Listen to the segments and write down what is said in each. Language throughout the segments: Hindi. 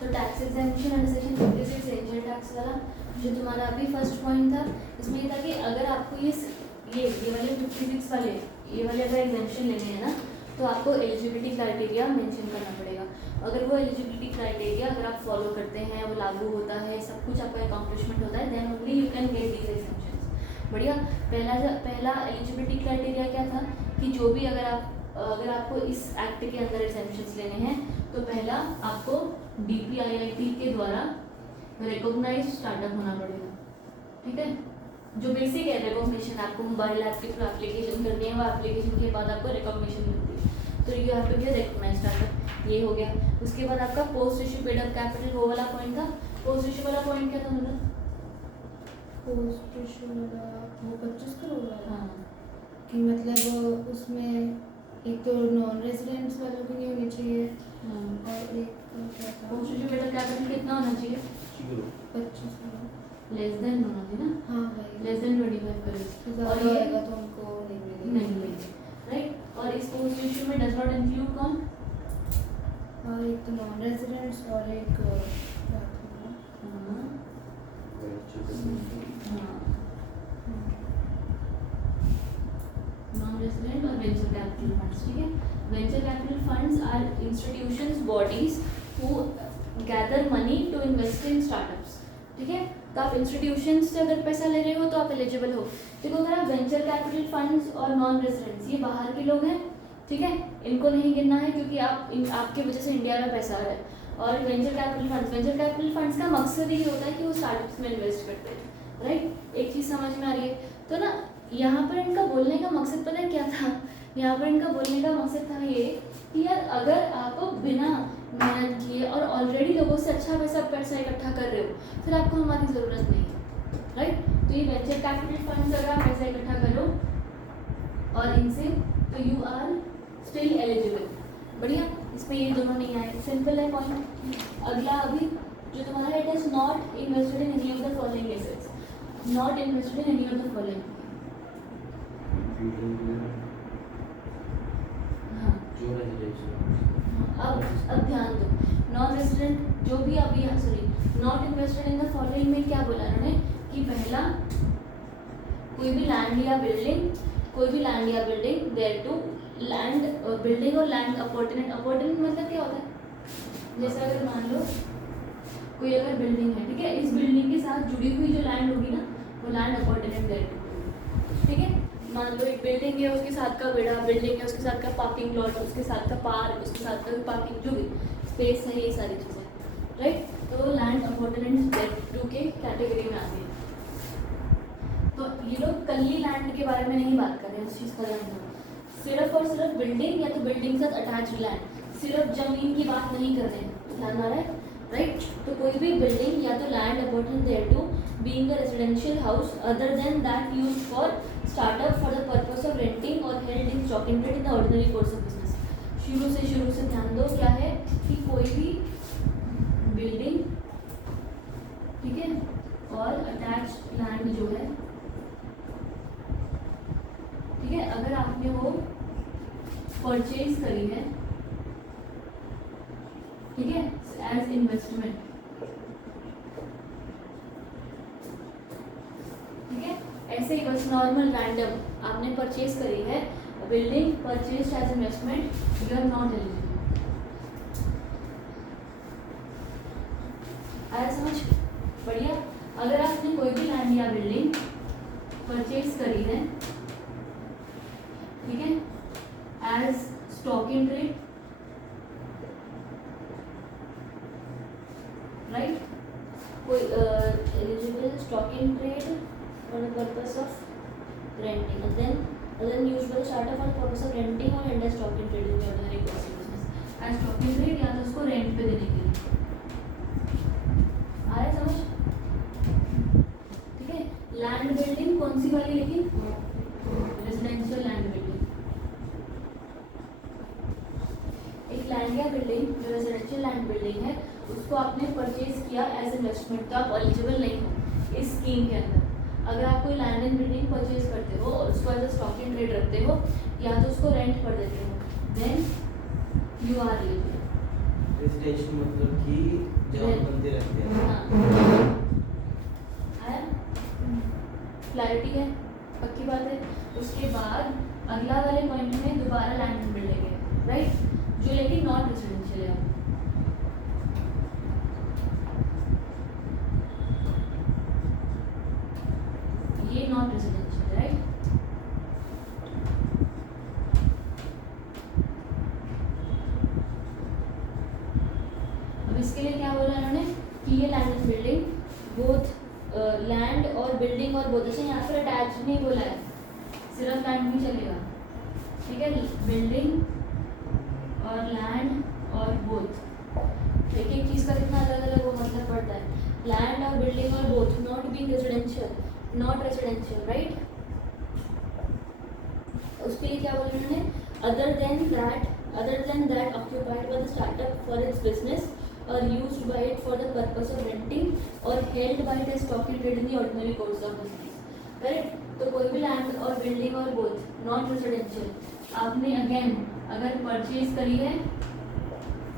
तो tax exemption under section 56 angel tax वाला जो तुम्हारा अभी फर्स्ट पॉइंट था, इसमें ये था कि अगर आपको ये वाले 56 वाले ये वाले अगर एग्जेम्पशन लेने हैं ना, तो आपको एलिजिबिलिटी क्राइटेरिया मेंशन करना पड़ेगा। अगर वो एलिजिबिलिटी क्राइटेरिया अगर आप फॉलो करते हैं, वो लागू होता है, सब कुछ आपका अकॉम्प्लिशमेंट होता है, then only you can get these exemptions. बढ़िया। पहला एलिजिबिलिटी क्राइटेरिया क्या था कि जो भी अगर आपको इस एक्ट के अंदर एग्जेम्पशंस लेने हैं, तो पहला आपको DPIIT के द्वारा रिकॉग्नाइज स्टार्टअप होना पड़ेगा। ठीक है, जो बेसिक है रिकॉग्निशन, आपको मोबाइल ऐप के थ्रू एप्लीकेशन करनी है, वो एप्लीकेशन के बाद आपको रिकॉग्निशन मिलती है, तो you have to be recognise startup. ये हो गया। उसके बाद आपका post issue paid up capital, वो वाला पॉइंट था। पोस्ट इश्यू वाला पॉइंट क्या था मतलब? पोस्ट इश्यू वाला वो 25 करोड़ वाला। हाँ, कि मतलब उसमें एक तो नॉन रेजिडेंट्स वालों की नहीं होनी चाहिए और एक क्या था, post issue paid up capital कितना होना चाहिए? 25 करोड़। लेस देन होना चाहिए ना? हाँ भाई, लेस देन 25 करोड़। ज़्यादा होएगा तो उनको नहीं मिलेगा। नहीं मिलेगी, राइट। और इस पोस्ट इश्यू में डज नॉट इंक्लूड कौन? और एक तो नॉन रेजिडेंट्स और एक क्या था, नॉन रेजिडेंट और वेंचर कैपिटल फंड्स। ठीक है, venture capital funds are institutions bodies who gather money to invest in startups. ठीक है, तो आप इंस्टीट्यूशन से अगर पैसा ले रहे हो तो आप एलिजिबल हो। देखो, अगर आप वेंचर कैपिटल फंड्स और नॉन रेजिडेंट्स, ये बाहर के लोग हैं, ठीक है, इनको नहीं गिनना है क्योंकि आपके वजह से इंडिया में पैसा आ रहा है। और वेंचर कैपिटल फंड्स का मकसद ही होता है कि वो स्टार्टअप्स में इन्वेस्ट करते हैं, राइट। एक चीज़ समझ में आ रही है? तो ना यहाँ पर इनका बोलने का मकसद पता है क्या था? यहाँ पर इनका बोलने का मकसद था ये कि यार अगर आप बिना मेहनत किए और ऑलरेडी लोगों से अच्छा पैसा इकट्ठा कर रहे हो, फिर आपको हमारी ज़रूरत नहीं है, राइट। तो ये वेंचर कैपिटल फंड्स अगर आप पैसा इकट्ठा करो और इनसे, तो यू आर स्टिल एलिजिबल। बढ़िया, इसमें ये दोनों नहीं आए, सिंपल है पॉइंट। अगला अभी जो तुम्हारा है, it is not invested in any of the following assets. Not invested in any of the following. हाँ, अब ध्यान दो, नॉन रेजिडेंट जो भी अभी not invested in the following में क्या बोला इन्होंने कि पहला कोई भी लैंड या building there to land, building और लैंड अपॉर्चुनिटी मतलब क्या होता है? जैसे अगर मान लो कोई अगर बिल्डिंग है, ठीक है, इस बिल्डिंग के साथ जुड़ी हुई जो लैंड होगी ना, वो लैंड अपॉर्चुनिटी देयर टू। ठीक है, मान लो एक बिल्डिंग है, उसके साथ का बेड़ा, बिल्डिंग है, उसके साथ का पार्किंग लॉट, उसके साथ का पार्क, उसके साथ का पार्किंग जो भी स्पेस है, ये सारी चीज़ें, राइट। तो लैंड अपॉर्चुनिटी देयर टू के कैटेगरी में आती है। तो ये लोग कल्ली लैंड के बारे में नहीं बात कर रहे हैं, उस चीज़ का ध्यान रखना। सिर्फ और सिर्फ बिल्डिंग या तो बिल्डिंग के साथ अटैच्ड लैंड, सिर्फ जमीन की बात नहीं कर रहे हैं, ध्यान आ रहा है, राइट। तो कोई भी बिल्डिंग या तो land opportunity there to being a residential house other than that used for startup for the purpose of renting और held in stock in trade in the ordinary course of business. शुरू से ध्यान दो, क्या है कि कोई भी बिल्डिंग, ठीक है, और अटैच्ड लैंड जो है, ठीक है, अगर आपने वो परचेज करी है, ठीक है, एज इन्वेस्टमेंट, ठीक है, ऐसे ही बस नॉर्मल रैंडम आपने परचेज करी है building, purchase as investment, you are not eligible. आया समझ? बढ़िया। अगर आपने कोई भी लैंड या बिल्डिंग परचेज करी है, ठीक है, as stock in trade, right, कोई eligible stock in trade for the purpose of renting and then used by the startup for the purpose of renting or held as stock in trade in the ordinary course of business as stock in trade, या तो उसको रेंट पे देने के लिए। आया समझ? ठीक है, लैंड बिल्डिंग कौन सी वाली, लेकिन रेजिडेंशियल लैंड बिल्डिंग। एक लैंड या बिल्डिंग जो रेजिडेंशियल लैंड बिल्डिंग है, उसको आपने परचेज किया एज इन्वेस्टमेंट, तो आप एलिजिबल नहीं हो इस स्कीम के अंदर। अगर आप कोई लैंड एंड बिल्डिंग परचेज करते हो और उसको as a stock in trade रखते हो या तो उसको रेंट पर देते हो, then you are eligible. Residential मतलब कि जहाँ बंदे रहते हैं। हाँ, आया क्लैरिटी है, पक्की बात है। उसके बाद अगला वाले पॉइंट में दोबारा लैंड एंड बिल्डिंग है, राइट, जो लेकिन नॉन रेजिडेंशियल है। ये नॉन रेजिडेंशियल है, राइट। अब इसके लिए क्या बोला इन्होंने कि ये land and building both land और बिल्डिंग और बोथ, जैसे यहाँ पर अटैच नहीं बोला है, सिर्फ लैंड नहीं चलेगा, ठीक है। बिल्डिंग और लैंड और बोथ, एक एक चीज़ का कितना अलग अलग वो मतलब पड़ता है। लैंड और बिल्डिंग और both not being residential, not residential, right. उसके लिए क्या बोला उन्होंने, other than that occupied by the startup for its business और used by it for the purpose of renting और held by it as stock in trade in the ordinary course of business, right. तो कोई भी लैंड और बिल्डिंग और बोथ नॉट रेजिडेंशियल आपने अगेन अगर परचेज करी है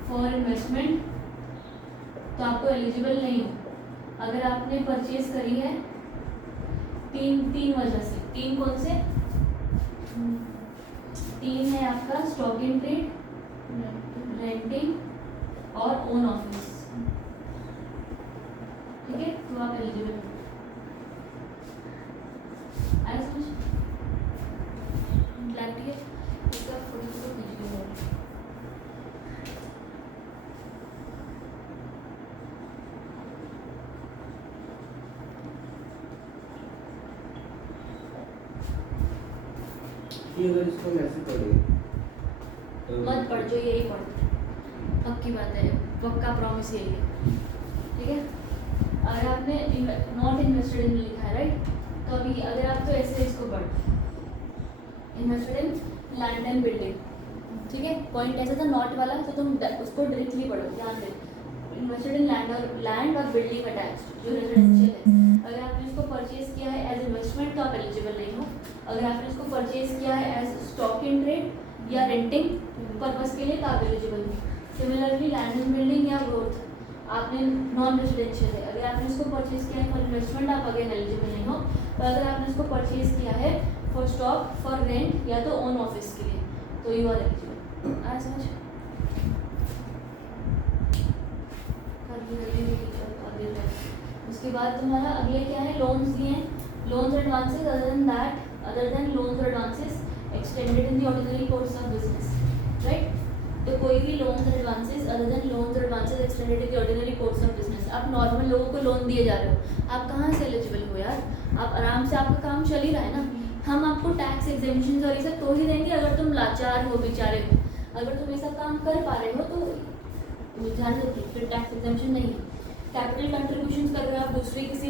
फॉर इन्वेस्टमेंट तो आपको एलिजिबल नहीं हो। अगर आपने परचेज करी है तीन वजह से, तीन कौन से, तीन है आपका स्टॉक इन ट्रेड, रेंटिंग और ओन ऑफिस, ठीक है, तो आप एलिजिबल हो। आया समझ, क्लैरिटी है। इसका फोटो खींच के बोलो। कि अगर इसको हम ऐसे पढ़े तो मत पढ़, जो यही पढ़, पक्की बात है, पक्का प्रॉमिस यही है, ठीक है। अगर आपने नॉट इन्वेस्टेड इन लिखा है, राइट, तो अभी अगर आप तो ऐसे इसको पढ़, invested in land and building, ठीक है। पॉइंट ऐसा था नॉट वाला, तो तुम उसको डायरेक्टली पढ़ो, ध्यान दे। इन्वेस्टेड इन लैंड और बिल्डिंग अटैच्ड जो रेजिडेंशियल है, अगर आपने इसको परचेज किया है एज इन्वेस्टमेंट तो आप एलिजिबल नहीं हो। अगर आपने इसको परचेज किया है एज स्टॉक इन ट्रेड या रेंटिंग पर्पस के लिए तो आप एलिजिबल हो। सिमिलरली लैंड एंड बिल्डिंग या ग्रोथ आपने नॉन रेजिडेंशियल है, अगर आपने इसको परचेज किया है फॉर इन्वेस्टमेंट आप अगेन एलिजिबल नहीं हो। तो अगर आपने इसको परचेज किया है फॉर स्टॉक, फॉर रेंट या तो ओन ऑफिस के लिए तो यू आर एलिजिबल। आया समझ, उसके बाद तुम्हारा अगले क्या है, लोन्स दिए हैं, loans advances other than loans और advances extended in the ordinary course of business, right. तो कोई भी लोन्स और एडवांसेस अदर देन लोन्स और advances extended in the ordinary course of business, आप नॉर्मल लोगों को लोन दिए जा रहे हो, आप कहाँ से एलिजिबल हो यार, आप आराम से, आपका काम चल ही रहा है ना। हम आपको टैक्स एग्जेम्पशन और ये सब तो ही देंगे अगर तुम लाचार हो, बेचारे हो। अगर तुम ऐसा काम कर पा रहे हो तो ध्यान रखिए, फिर टैक्स एग्जेम्पशन नहीं है। कैपिटल कंट्रीब्यूशन कर रहे हो आप दूसरी किसी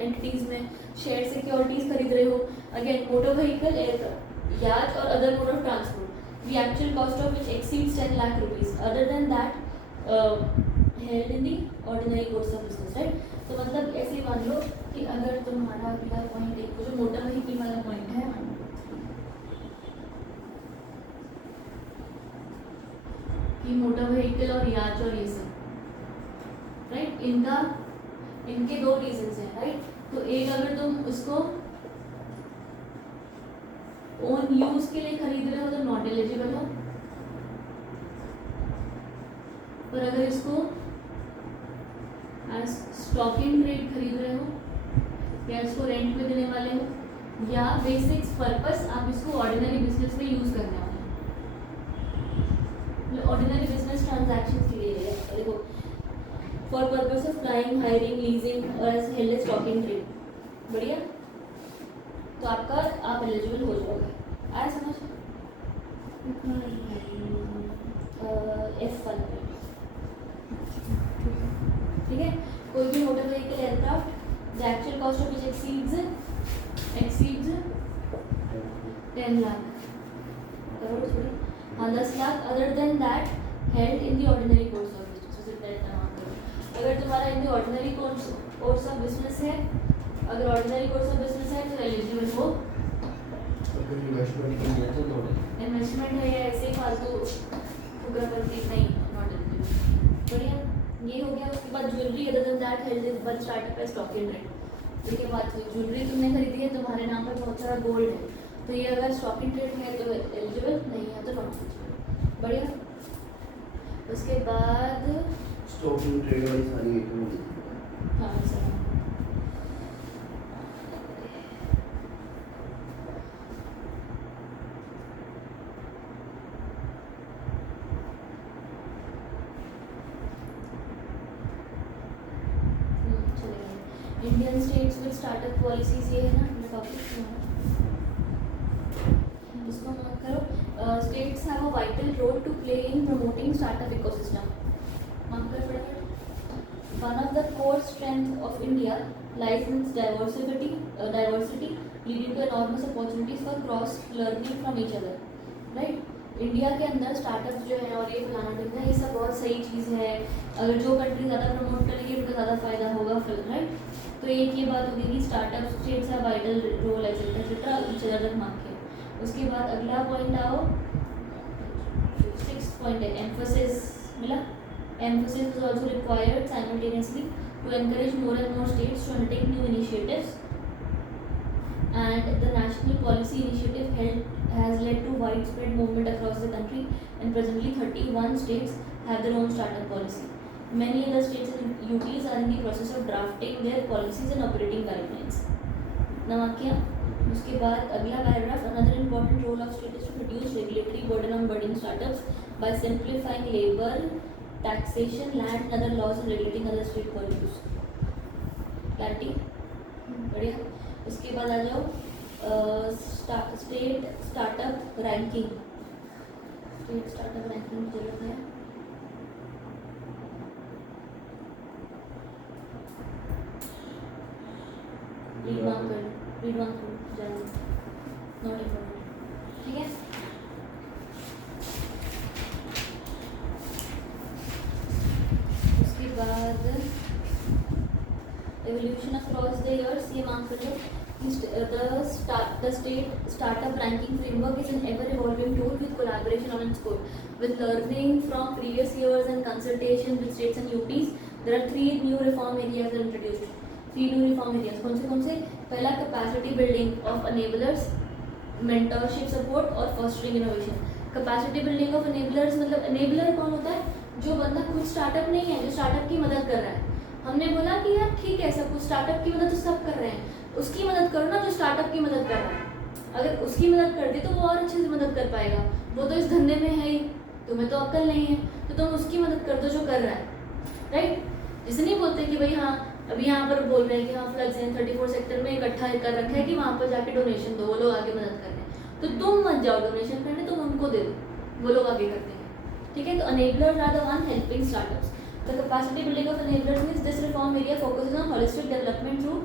एंटिटीज में, शेयर सिक्योरिटीज खरीद रहे हो, अगेन मोटर व्हीकल, एयरक्राफ्ट, याच और other mode of transport, the actual cost of which exceeds 10 lakh rupees, other than that held in the ordinary course of business, right। तो मतलब ऐसे मान लो कि अगर तुम्हारा अगला पॉइंट एक जो मोटर व्हीकल वाला पॉइंट है कि मोटर व्हीकल और याच और ये सब, राइट, इनके दो रीजंस हैं, राइट। तो एक, अगर तुम उसको ओन यूज के लिए खरीद रहे हो तो नॉट एलिजिबल हो, पर अगर इसको एज स्टॉक इन ट्रेड खरीद रहे हो या इसको रेंट पे देने वाले हो या बेसिक पर्पस आप इसको ऑर्डिनरी बिजनेस में यूज करने वाले हो, ऑर्डिनरी बिजनेस ट्रांजैक्शन के लिए है, देखो, for purpose of buying, hiring, leasing और as held stock in trade, बढ़िया, तो आपका आप एलिजिबल हो जाओगे। आया समझ, F1, ठीक है। कोई भी motor vehicle aircraft the actual cost of which exceeds 10 lakh crore, sorry, हाँ 10 lakh, other than that held in the ordinary course of business. अगर तुम्हारा इन the ordinary course of business है, अगर ऑर्डिनरी कोर्स ऑफ बिजनेस है तो एलिजिबल हो। इन्वेस्टमेंट है तो इन्वेस्टमेंट है या ऐसे ही फालतू उगरबत्ती नहीं, नॉट एलिजिबल। बढ़िया, ये हो गया। उसके बाद jewellery other than that held is one startup है स्टॉक इन ट्रेड। ठीक है, बात हुई ज्वेलरी तुमने खरीदी है, तुम्हारे नाम पर बहुत सारा गोल्ड है, तो ये अगर स्टॉक इन ट्रेड में है तो एलिजिबल, नहीं है तो नॉट एलिजिबल। बढ़िया। उसके बाद स्टॉक इन ट्रेड वाली सारी आइटम होती हाँ सर, चलेगा। Indian states with startup policies ये है ना टॉपिक, इसको नोट करो। States have a vital role to play in promoting startup ecosystem. Mark कर पड़ेगा। One of the core strengths of India lies in its diversity, leading to enormous opportunities for cross learning from each other. Right? India के अंदर स्टार्टअप जो है और ये फलाना ढिमना ये सब बहुत सही चीज़ है। अगर जो कंट्री ज़्यादा प्रमोट करेगी उनको ज़्यादा फायदा होगा फिर, राइट। तो एक ये बात होगी कि startup states have vital role etcetera each other तक मार्क किया। उसके बाद अगला पॉइंट आओ, 6th पॉइंट है एम्फोसिस। मिला? Emphasis is also required simultaneously to encourage more and more states to undertake new initiatives, and the national policy initiative has led to widespread movement across the country, and presently 31 states have their own startup policy. Many other states and UTs are in the process of drafting their policies and operating guidelines. नवाक्या। उसके बाद अगला paragraph, another important role of state is to reduce regulatory burden on budding startups by simplifying labor, taxation, land and other laws and regulating other state purviews. Clarity? बढ़िया। उसके बाद आ जाओ state startup ranking. State startup ranking की जरूरत है। Read one through not important. ठीक है। बाद evolution across the years, ये मान कर लो। The state startup ranking framework is an ever evolving tool with collaboration on its core. With learning from previous years and consultation with states and UTs, there are 3 new reform areas are introduced. 3 new reform areas कौन से? पहला capacity building of enablers, mentorship support और fostering innovation. Capacity building of enablers मतलब enabler कौन होता है? जो बंदा खुद स्टार्टअप नहीं है, जो स्टार्टअप की मदद कर रहा है। हमने बोला कि यार ठीक है, सब कुछ स्टार्टअप की मदद तो सब कर रहे हैं, उसकी मदद करो ना जो स्टार्टअप की मदद कर रहा है। अगर उसकी मदद कर दी तो वो और अच्छे से मदद कर पाएगा। वो तो इस धंधे में है ही, तुम्हें तो अक्ल नहीं है, तो तुम उसकी मदद कर दो जो कर रहा है, राइट। जैसे नहीं बोलते कि भाई हाँ अभी यहाँ पर बोल रहे हैं कि हाँ फ्लड्स हैं 34 सेक्टर में इकट्ठा कर रखा है कि वहाँ पर जाके डोनेशन दो, वो लोग आगे मदद कर रहे हैं, तो तुम मत जाओ डोनेशन करने, तुम उनको दे दो, वो लोग आगे करते हैं। ठीक है। तो enablers are the one helping startups. The capacity building of enablers means this reform area focuses on holistic development through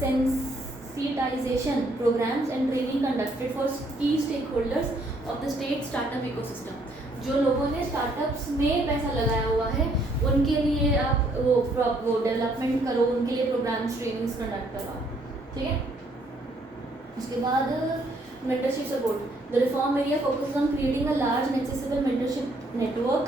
sensitization programs and training conducted for key stakeholders of the state startup ecosystem. जो लोगों ने स्टार्टअप्स में पैसा लगाया हुआ है उनके लिए आप वो डेवलपमेंट करो, उनके लिए प्रोग्राम्स ट्रेनिंग्स कंडक्ट करवाओ। ठीक है। उसके बाद mentorship support. The reform area focuses on creating a large and accessible mentorship network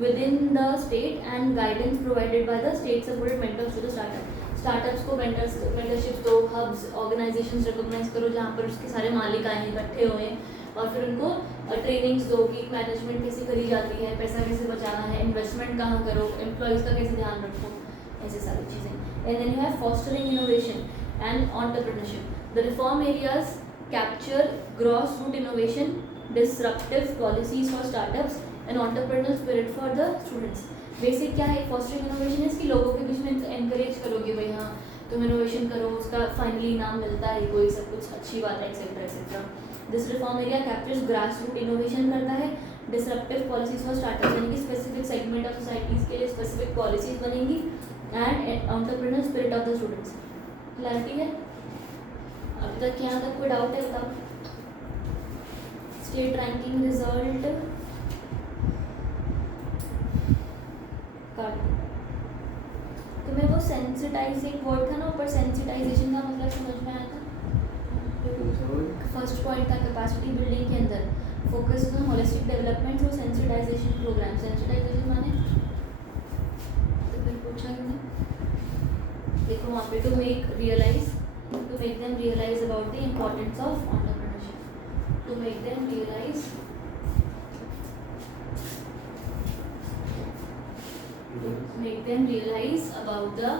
within the state and guidance provided by the state supported mentors to the startup. Startups को mentorship दो, hubs, organizations recognize करो जहाँ पर उसके सारे मालिक आए हैं, इकट्ठे हुए हैं, और फिर उनको ट्रेनिंग्स दो कि मैनेजमेंट कैसे करी जाती है, पैसा कैसे बचाना है, इन्वेस्टमेंट कहाँ करो, एम्प्लॉयज़ का कैसे ध्यान रखो, ऐसे सारी चीज़ें। And then you have fostering innovation and entrepreneurship. The reform areas capture grassroots innovation, disruptive policies for startups and entrepreneurial spirit for the students. Basic क्या है फॉस्टरिंग इनोवेशन, इसकी लोगों के बीच में एनकरेज करोगे भाई हाँ तुम इनोवेशन करो, उसका फाइनली इनाम मिलता है कोई, सब कुछ अच्छी बात है etcetera etcetera. This reform area captures grass root innovation करता है, डिसरप्टिव पॉलिसीज फॉर स्टार्टअप्स यानी कि स्पेसिफिक सेगमेंट ऑफ सोसाइटीज़ के लिए स्पेसिफिक पॉलिसीज बनेंगी, and entrepreneur spirit of the students. Clarity है? अभी तक यहाँ तक कोई डाउट है बताओ? स्टेट रैंकिंग रिजल्ट काट दो। तुम्हें वो सेंसिटाइजिंग वर्ड था ना ऊपर, सेंसिटाइजेशन का मतलब समझ में आया था? फर्स्ट पॉइंट था कैपेसिटी बिल्डिंग के अंदर focus on holistic development through sensitisation programme. Sensitisation माने देखो वहाँ पे to make them realise about the importance of entrepreneurship, to make them realise about the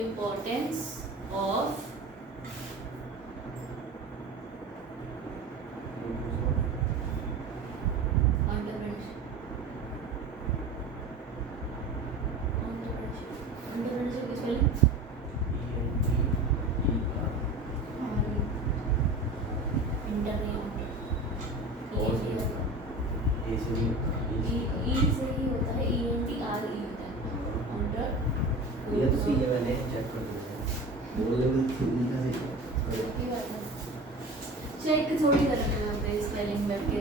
importance of entrepreneurship की spelling E से ही होता है, ENTRE होता है ये तो सही है, मैंने चेक कर दिया बोल रहे थे लिखा सही है। चेक थोड़ी कर रहे हो अपने स्पेलिंग बैठ के।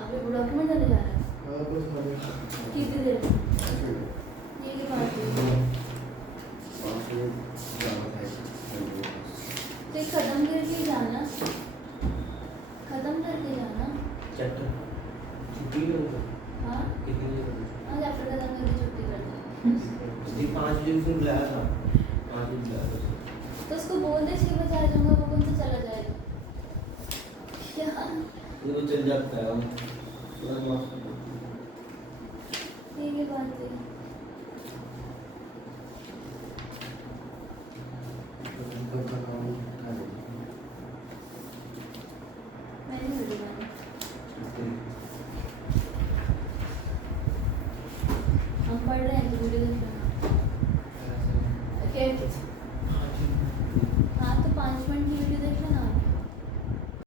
अभी वो डॉक्यूमेंट देने जा रहा है कितनी देर में? ये की बात है तो एक खत्म करके जाना, चैप्टर छुट्टी करो हाँ कितने बजे करो? आज आफ्टर खत्म करके छुट्टी कर दो। जी 5 बजे उसने बुलाया था, 5 बजे बुलाया था उसे। तो उसको बोल दे 6 बजे आ जाऊंगा, वो कौन सा चला जाएगा क्या? वो चल जाता है हम थोड़ा बहुत